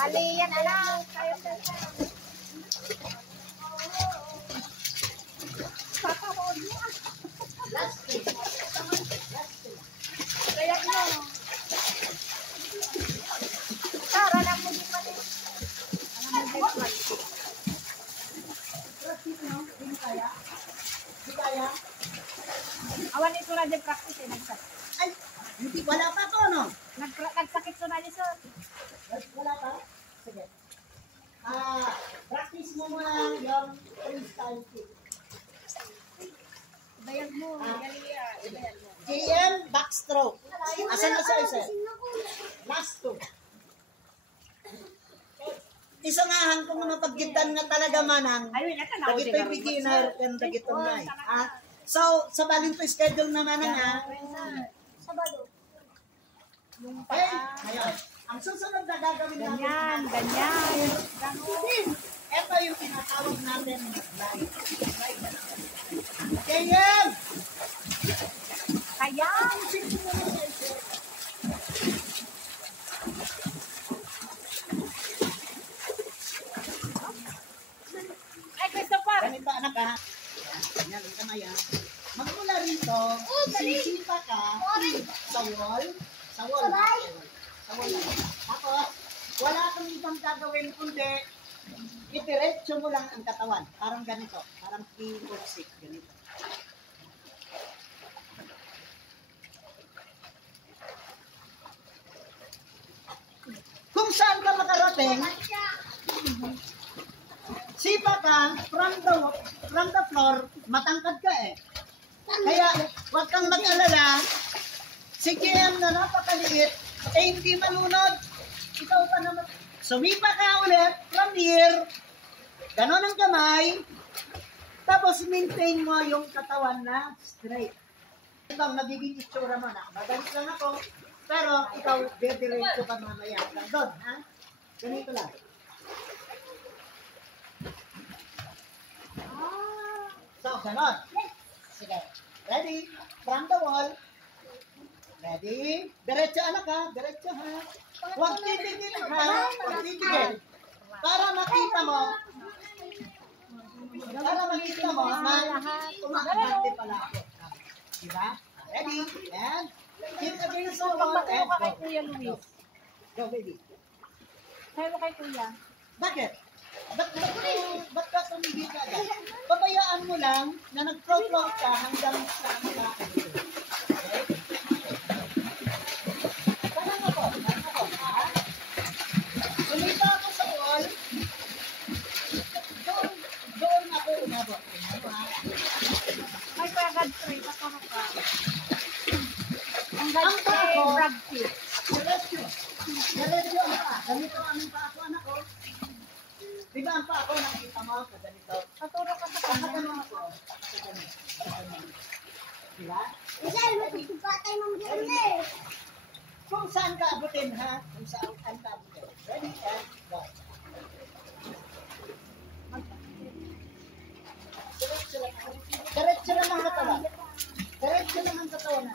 Mali yan, alam. Kaya mo. Tara lang mo din pala. Alam mo din pala. Hindi kaya? Hindi kaya? Awan ito na din practice eh. Ay, hindi, wala pa to, no? Nagsakit so na niya, sir. Wala pa? Sige. Practice mo muna yung freestyle kick. Bayag mo. Bayag mo. JM, backstroke. Asan na sa isa? Last two. Isangahan ko mga paggitan nga talaga manang. Dagito'y beginner and dagito'y night. So, sa balin to schedule naman nga. Sabado. Okay, ngayon. Ang susunod na gagawin natin. Ganyan. Ito yung tinatawag natin live. JM! Kaya. Ay, Christopher. Ganito anak ha. Yan, ang kamay ha. Magmula rito, sisipa ka sa wall. Sa wall. Sa wall. Tapos, wala kang ibang gagawin kundi itiretso mo lang ang katawan. Parang ganito. Parang P-boxing. Ganito. Kung saan ka makarating, sipa ka from the floor, matangkad ka eh. Kaya huwag kang mag-alala, si KM na napakaliit, eh hindi malunod. Ikaw pa naman. Sumipa ka ulit from here, ganon ang kamay, tapos maintain mo yung katawan na straight. Ito ang magiging itsura mo na. Magalit lang ako, pero ikaw, dediretso ka mamaya. Lang doon, ha? Ganito lang. So, ganon. Sige. Ready? From the wall. Ready? Diretso anak ha. Diretso ha. Huwag titigil ha. Huwag titigil. Para makita mo. Para makita mo na umakabante pala ako. Diba? Ready? And keep against the wall. Magpatayo And ka kay go. Kuya Luis. Go baby. Tayo mo kay Kuya. Bakit? Ba't ka tumigil ka agad? Pabayaan mo lang na nag-float ka hanggang sa malaki. Okay? Tangan ako. Ha? Sumita ako sa wall. Doon ako umabot. Ay, kaya God pray. Kasama ka. Ang God Ang pray, tako. Brad Pitt. Diretso. Diretso ang pa. Ganito ang pa ako, anak ko. Di ba ang pa ako, nakita mo? Ganito. Paturo ka sa kanya. Nakagano ako. Diba? Kung saan ka abutin ha? Kung saan ka abutin. Ready and go. Diretso lang ang katawan. Diretso lang ang katawan.